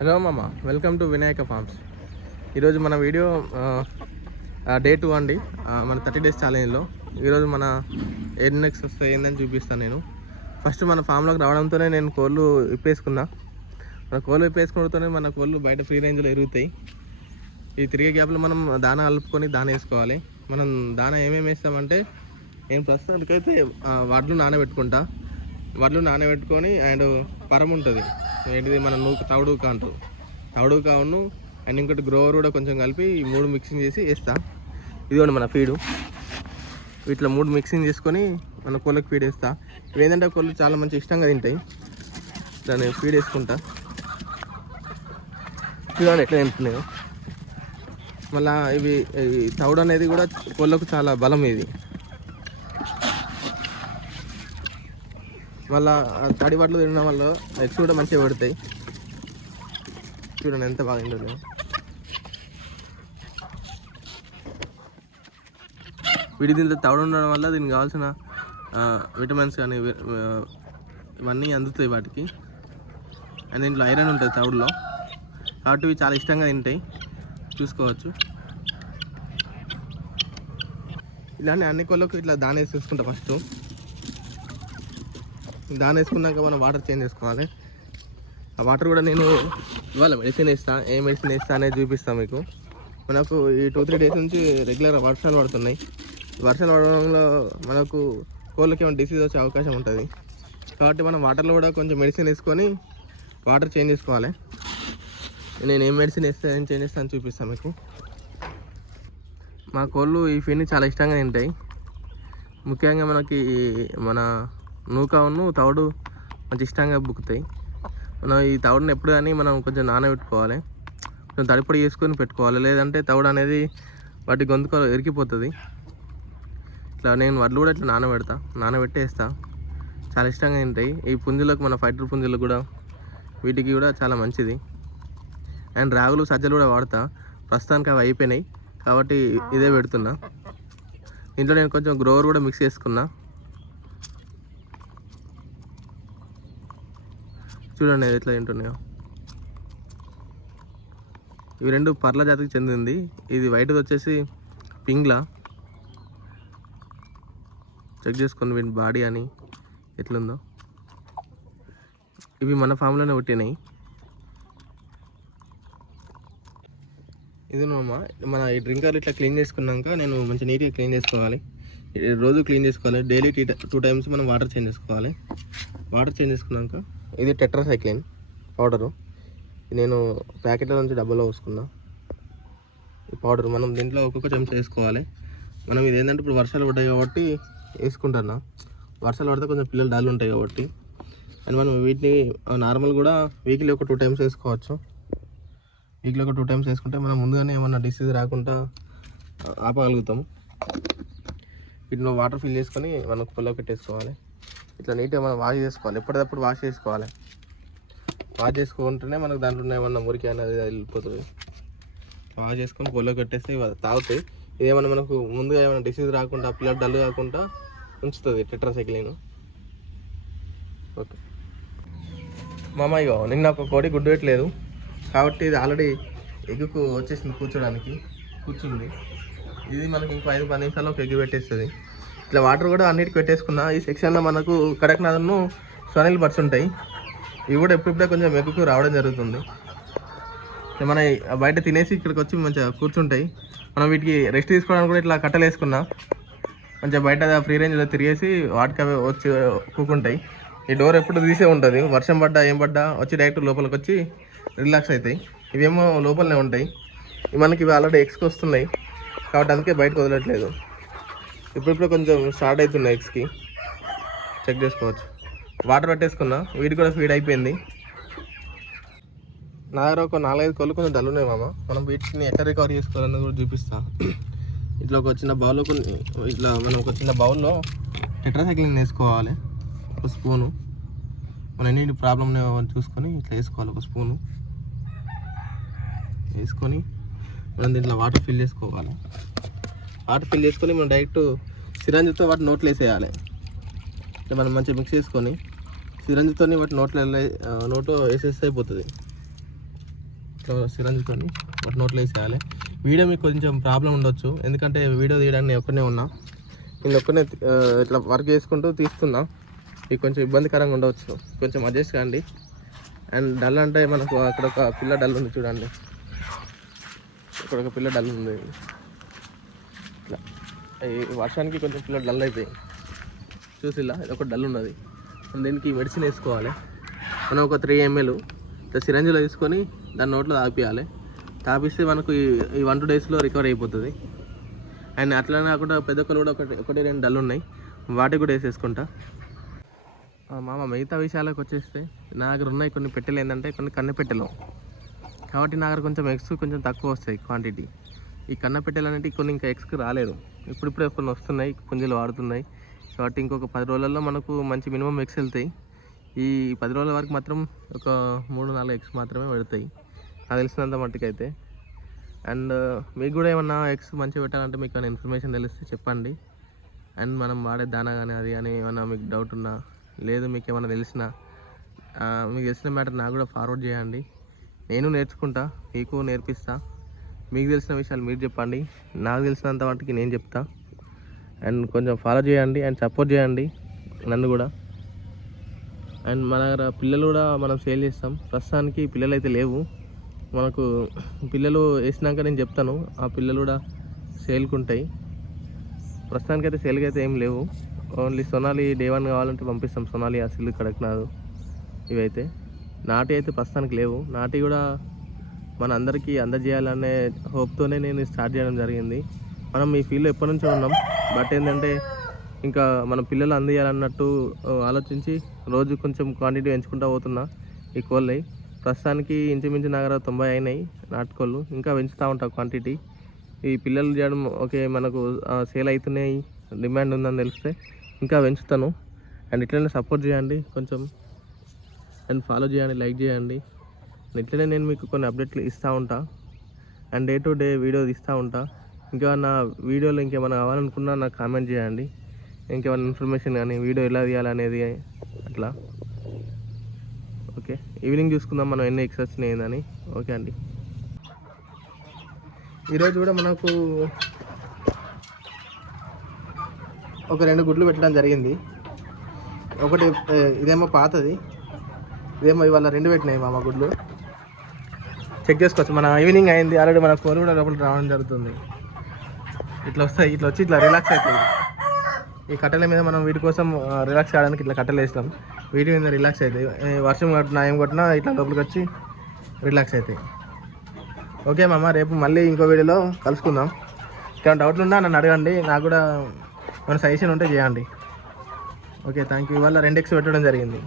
Hello మామ, welcome to Vinayaka forms. ఈరోజు మన వీడియో డే 2 అండి. మన 30 days ఛాలెంజ్లో ఈరోజు మన ఎన్ని నెక్స్ వస్తాయి ఏందని చూపిస్తాను నేను. ఫస్ట్ మన ఫామ్లోకి రావడంతోనే నేను కోళ్ళు ఇప్పేసుకున్నా. మన కోళ్ళు ఇప్పేసుకోవడంతోనే మన కోళ్ళు బయట ఫ్రీ రేంజ్లో ఎరుగుతాయి. ఈ తిరిగే గ్యాప్లో మనం దానా కలుపుకొని దాన వేసుకోవాలి. మనం దానా ఏమేమి వేస్తామంటే, నేను ప్రస్తుతానికైతే వడ్లు నానబెట్టుకొని అండ్ పరం ఉంటుంది ఏంటిది మన తవుడుక అంటారు, తవుడుక అండ్ ఇంకోటి గ్రోవర్ కూడా కొంచెం కలిపి ఈ 3 మిక్సింగ్ చేసి వేస్తా. ఇదిగోండి మన ఫీడు. వీటిలో 3 మిక్సింగ్ చేసుకొని మన కోళ్ళకి ఫీడ్ వేస్తా. ఇవి ఏంటంటే కోళ్ళు చాలా మంచి ఇష్టంగా తింటాయి. దాన్ని ఫీడ్ వేసుకుంటా. ఇదిగోండి ఎట్లా తింటున్నాయో. మళ్ళీ ఇవి తవుడు అనేది కూడా కోళ్ళకు చాలా బలం. ఇది మళ్ళీ తడి వడ్లు తినడం వల్ల ఎగ్స్ కూడా మంచిగా పెడతాయి. చూడండి ఎంత బాగా తింటుంది. వీడి దీంట్లో తవుడు ఉండడం వల్ల దీనికి కావాల్సిన విటమిన్స్ కానీ ఇవన్నీ అందుతాయి వాటికి. అండ్ దీంట్లో ఐరన్ ఉంటుంది తవుడులో, కాబట్టి ఇవి చాలా ఇష్టంగా తింటాయి. చూసుకోవచ్చు. ఇలానే అన్ని కోళ్ళకు ఇట్లా దాన వేసి చూసుకుంటా. ఫస్ట్ దాన వేసుకున్నాక మనం వాటర్ చేంజ్ చేసుకోవాలి. ఆ వాటర్ కూడా నేను ఇవాళ మెడిసిన్ వేస్తా. ఏ మెడిసిన్ వేస్తా అనేది చూపిస్తాను మీకు. మనకు ఈ 2-3 days నుంచి రెగ్యులర్ వర్షాలు పడుతున్నాయి. వర్షాలు పడడంలో మనకు కోళ్ళకి ఏమైనా డిసీజ్ వచ్చే అవకాశం ఉంటుంది. కాబట్టి మనం వాటర్లో కూడా కొంచెం మెడిసిన్ వేసుకొని వాటర్ చేంజ్ చేసుకోవాలి. నేను ఏం మెడిసిన్ వేస్తే ఏం చేంజ్ చేస్తాను చూపిస్తాను మీకు. మా కోళ్ళు ఈ ఫీడ్ని చాలా ఇష్టంగా తింటాయి. ముఖ్యంగా మనకి మన నూకను తవుడు మంచి ఇష్టంగా బుక్కుతాయి. మనం ఈ తవుడుని ఎప్పుడు కానీ మనం కొంచెం నానబెట్టుకోవాలి. కొంచెం తడిపొడి చేసుకొని పెట్టుకోవాలి, లేదంటే తవుడు అనేది వాటి గొంతుకు ఇరికిపోతుంది. ఇట్లా నేను వడ్లు కూడా ఇట్లా నానబెట్టి వేస్తా. చాలా ఇష్టంగా తింటాయి. ఈ పుంజులకు, మన ఫైటర్ పుంజులకు కూడా, వీటికి కూడా చాలా మంచిది. అండ్ రాగులు, సజ్జలు కూడా వాడతా. ప్రస్తుతానికి అవి అయిపోయినాయి కాబట్టి ఇదే పెడుతున్నా. ఇంట్లో నేను కొంచెం గ్రోవర్ కూడా మిక్స్ చేసుకున్నా. చూడండి ఎట్లా తింటున్నాయో. ఇవి 2 పర్ల జాతికి చెందింది. ఇది వైట్ది వచ్చేసి పింగ్లా. చెక్ చేసుకొని వీటి బాడీ అని ఎట్లుందో. ఇవి మన ఫామ్లోనే పుట్టినాయి. ఇది మన ఈ డ్రింకర్లు ఇట్లా క్లీన్ చేసుకున్నాక నేను మంచి నీట్గా క్లీన్ చేసుకోవాలి. రోజు క్లీన్ చేసుకోవాలి. డైలీ 2 times మనం వాటర్ చేంజ్ చేసుకోవాలి. వాటర్ చేంజ్ చేసుకున్నాక ఇది టెట్రాసైక్లిన్ పౌడరు. నేను ప్యాకెట్ల నుంచి డబ్బాలో పోసుకున్నా. ఈ పౌడర్ మనం దీంట్లో ఒక్కొక్క చెంచా వేసుకోవాలి. మనం ఇది ఏంటంటే ఇప్పుడు వర్షాలు పడ్డాయి కాబట్టి వేసుకుంటున్నా. వర్షాలు పడితే కొంచెం పిల్లలు డల్ ఉంటాయి కాబట్టి. అండ్ మనం వీటిని నార్మల్ కూడా వీక్లీ ఒక 2 times వేసుకోవచ్చు. వీక్లీ ఒక 2 times వేసుకుంటే మనం ముందుగానే ఏమన్నా డిసీజ్ రాకుండా ఆపగలుగుతాం. వీటిలో వాటర్ ఫిల్ చేసుకొని మనం పొల్లో పెట్టేసుకోవాలి. ఇట్లా నీట్గా మనం వాష్ చేసుకోవాలి. ఎప్పటికప్పుడు వాష్ చేసుకోవాలి. వాష్ చేసుకుంటేనే మనకు దాంట్లో ఏమన్నా మురికి అనేది వెళ్ళిపోతుంది. వాష్ చేసుకొని పొల్లో కట్టేస్తే తాగుతాయి. ఇదేమన్నా మనకు ముందుగా ఏమైనా డిసీజ్ రాకుండా, పిల్లలు డల్ కాకుండా ఉంచుతుంది టెట్రాసైక్లిన్. ఓకే మామ, ఇగో నిన్న ఒక కోడి గుడ్డు పెట్టలేదు కాబట్టి ఇది ఆల్రెడీ ఎగ్గుకు వచ్చేసింది, కూర్చుంది. ఇది మనకి ఇంకో 5-10 నిమిషాల్లో ఒక ఎగ్గు పెట్టేస్తుంది. ఇట్లా వాటర్ కూడా అన్నిటికి పెట్టేసుకున్నా. ఈ సెక్షన్లో మనకు కడక్నాథ్ను సోనల్ బర్డ్స్ ఉంటాయి. ఇవి కూడా ఎప్పుడిప్పుడే కొంచెం ఎగ్గుకు రావడం జరుగుతుంది. మన బయట తినేసి ఇక్కడికి వచ్చి మంచిగా కూర్చుంటాయి. మనం వీటికి రెస్ట్ తీసుకోవడానికి కూడా ఇట్లా కట్టలు వేసుకున్నా. మంచిగా బయట ఫ్రీ రేంజ్లో తిరిగేసి వాటికి అవి వచ్చి కూకుంటాయి. ఈ డోర్ ఎప్పుడు తీసే ఉంటుంది. వర్షం పడ్డా ఏం పడ్డా వచ్చి డైరెక్ట్ లోపలికి వచ్చి రిలాక్స్ అవుతాయి. ఇవేమో లోపలనే ఉంటాయి. మనకి ఇవి ఆల్రెడీ ఎగ్స్కి వస్తున్నాయి కాబట్టి అందుకే బయటకు వదలట్లేదు. ఇప్పుడు కొంచెం స్టార్ట్ అవుతున్నాయి ఎగ్స్కి. చెక్ చేసుకోవచ్చు. వాటర్ పెట్టేసుకున్నా. వీటికి కూడా ఫీడ్ అయిపోయింది. నా దగ్గర ఒక 4-5 కోళ్ళు కొంచెం డల్ ఉన్నాయి మామ. మనం వీటిని ఎట్లా రికవర్ చేసుకోవాలని కూడా చూపిస్తా. ఇట్లా ఒక చిన్న బౌల్లో మనం ఒక చిన్న బౌల్లో టెట్రాసైక్లిన్ వేసుకోవాలి. ఒక స్పూను. మన ఎన్ని ప్రాబ్లమ్ చూసుకొని ఇట్లా వేసుకోవాలి. ఒక స్పూను వేసుకొని మనం దీంట్లో వాటర్ ఫిల్ చేసుకోవాలి. వాటర్ ఫిల్ చేసుకొని మనం డైరెక్ట్ సిరంజితో వాటి నోట్లో వేసేయాలి. మనం మంచిగా మిక్స్ చేసుకొని సిరంజితో వాటి నోట్లో వేసేస్తే అయిపోతుంది. ఇట్లా సిరంజ్తో వాటి నోట్లో వేసేయాలి. వీడియో మీకు కొంచెం ప్రాబ్లం ఉండొచ్చు, ఎందుకంటే వీడియో తీయడానికి నేను ఒక్కనే ఉన్నా. నేను ఒక్కనే ఇట్లా వర్క్ చేసుకుంటూ తీస్తున్నా. మీకు కొంచెం ఇబ్బందికరంగా ఉండవచ్చు, కొంచెం అడ్జస్ట్ కాండి. అండ్ డల్ అంటే మనకు అక్కడ ఒక పిల్ల డల్ ఉంది చూడండి, ఇక్కడ ఒక పిల్ల డల్ ఉంది. ఇట్లా ఈ వర్షానికి కొంచెం పిల్ల డల్ అయిపోయి చూసిలా ఇది ఒక డల్ ఉన్నది. దీనికి మెడిసిన్ వేసుకోవాలి. మనం ఒక 3 ml ఇట్లా సిరంజిలో తీసుకొని దాని నోట్లో తాపియాలి. తాపిస్తే మనకు ఈ 1-2 డేస్లో రికవర్ అయిపోతుంది. అండ్ అట్లనే కాకుండా పెద్దక్కలు కూడా ఒకటి 2 డల్ ఉన్నాయి, వాటికి కూడా వేసేసుకుంటా. మామ మిగతా విషయాలకు వచ్చేస్తే నా దగ్గర ఉన్నాయి కొన్ని పెట్టెలు, ఏంటంటే కొన్ని కన్నె పెట్టెలు కాబట్టి నా దగ్గర కొంచెం ఎగ్స్ కొంచెం తక్కువ వస్తాయి క్వాంటిటీ. ఈ కన్న పెట్టెలు అనేవి కొన్ని ఇంకా ఎగ్స్కి రాలేదు, ఇప్పుడిప్పుడే కొన్ని వస్తున్నాయి, పుంజులు వాడుతున్నాయి. కాబట్టి ఇంకొక 10 రోజులలో మనకు మంచి మినిమం ఎగ్స్ వెళ్తాయి. ఈ 10 రోజుల వరకు మాత్రం ఒక 3-4 ఎగ్స్ మాత్రమే పెడతాయి నాకు తెలిసినంత మట్టుకైతే. అండ్ మీకు కూడా ఏమన్నా ఎగ్స్ మంచిగా పెట్టాలంటే మీకు ఏమైనా ఇన్ఫర్మేషన్ తెలిస్తే చెప్పండి. అండ్ మనం వాడే దానా కానీ అది అని ఏమన్నా మీకు డౌట్ ఉన్నా, లేదు మీకు ఏమైనా తెలిసినా, మీకు తెలిసిన మ్యాటర్ నాకు కూడా ఫార్వర్డ్ చేయండి. నేను నేర్చుకుంటా, మీకు నేర్పిస్తా. మీకు తెలిసిన విషయాలు మీరు చెప్పండి, నాకు తెలిసినంత మట్టుకి నేను చెప్తా. అండ్ కొంచెం ఫాలో చేయండి అండ్ సపోర్ట్ చేయండి నన్ను కూడా. అండ్ మన దగ్గర పిల్లలు కూడా మనం సేల్ చేస్తాం. ప్రస్తుతానికి పిల్లలు అయితే లేవు మనకు, పిల్లలు వేసినాక నేను చెప్తాను. ఆ పిల్లలు కూడా సేల్కి ఉంటాయి. ప్రస్తుతానికి అయితే సేల్కి అయితే ఏం లేవు. ఓన్లీ సొనాలి డే 1 కావాలంటే పంపిస్తాం. సొనాలి అసలు కడక్నాథ్ ఇవైతే. నాటి అయితే ప్రస్తుతానికి లేవు. నాటి కూడా మన అందరికీ అందజేయాలనే హోప్తోనే నేను స్టార్ట్ చేయడం జరిగింది. మనం ఈ ఫీల్డ్లో ఎప్పటి నుంచో ఉన్నాం, బట్ ఏంటంటే ఇంకా మన పిల్లలు అందియాలన్నట్టు ఆలోచించి రోజు కొంచెం క్వాంటిటీ పెంచుకుంటూ పోతున్నా ఈ కోళ్ళై. ప్రస్తుతానికి ఇంచుమించు నా దగ్గర 90 అయినాయి నాటుకోళ్ళు. ఇంకా పెంచుతూ ఉంటా క్వాంటిటీ. ఈ పిల్లలు చేయడం ఓకే, మనకు సేల్ అవుతున్నాయి, డిమాండ్ ఉందని తెలిస్తే ఇంకా పెంచుతాను. అండ్ ఇట్లనే సపోర్ట్ చేయండి కొంచెం, అండ్ ఫాలో చేయండి, లైక్ చేయండి. ఇట్లనే నేను మీకు కొన్ని అప్డేట్లు ఇస్తూ ఉంటా. And day to day video ఇస్తూ ఉంటా. ఇంకా నా వీడియోలో ఇంకేమైనా కావాలనుకున్నా నాకు కామెంట్ చేయండి. ఇంకేమైనా ఇన్ఫర్మేషన్ కానీ వీడియో ఎలా తీయాలనేది అట్లా. ఓకే, ఈవినింగ్ చూసుకుందాం మనం ఎన్ని ఎగ్స్ వచ్చినాయి ఏందని. ఓకే అండి, ఈరోజు కూడా మనకు ఒక 2 గుడ్లు పెట్టడం జరిగింది. ఒకటి ఇదేమో పాతది, ఇదేమో ఇవాళ 2 పెట్టినాయి మా గుడ్లు. చెక్ చేసుకోవచ్చు. మన ఈవినింగ్ అయింది ఆల్రెడీ, మన కోళ్ళు కూడా లోపలికి రావడం జరుగుతుంది. ఇట్లా వస్తాయి, ఇట్లా వచ్చి ఇట్లా రిలాక్స్ అవుతుంది. ఈ కట్టెల మీద మనం వీటి కోసం రిలాక్స్ చేయడానికి ఇట్లా కట్టెలు వేస్తాం. వీటి మీద రిలాక్స్ అవుతాయి. వర్షం కొట్టినా ఏం కొట్టినా ఇట్లా లోపలికి వచ్చి రిలాక్స్ అవుతాయి. ఓకే మామ, రేపు మళ్ళీ ఇంకో వీడియోలో కలుసుకుందాం. ఇంకా డౌట్లు ఉన్నా నన్ను అడగండి, నాకు కూడా మన సజెషన్ ఉంటే చేయండి. Okay, thank you. ఇవాళ 2 ఎగ్స్ పెట్టడం జరిగింది.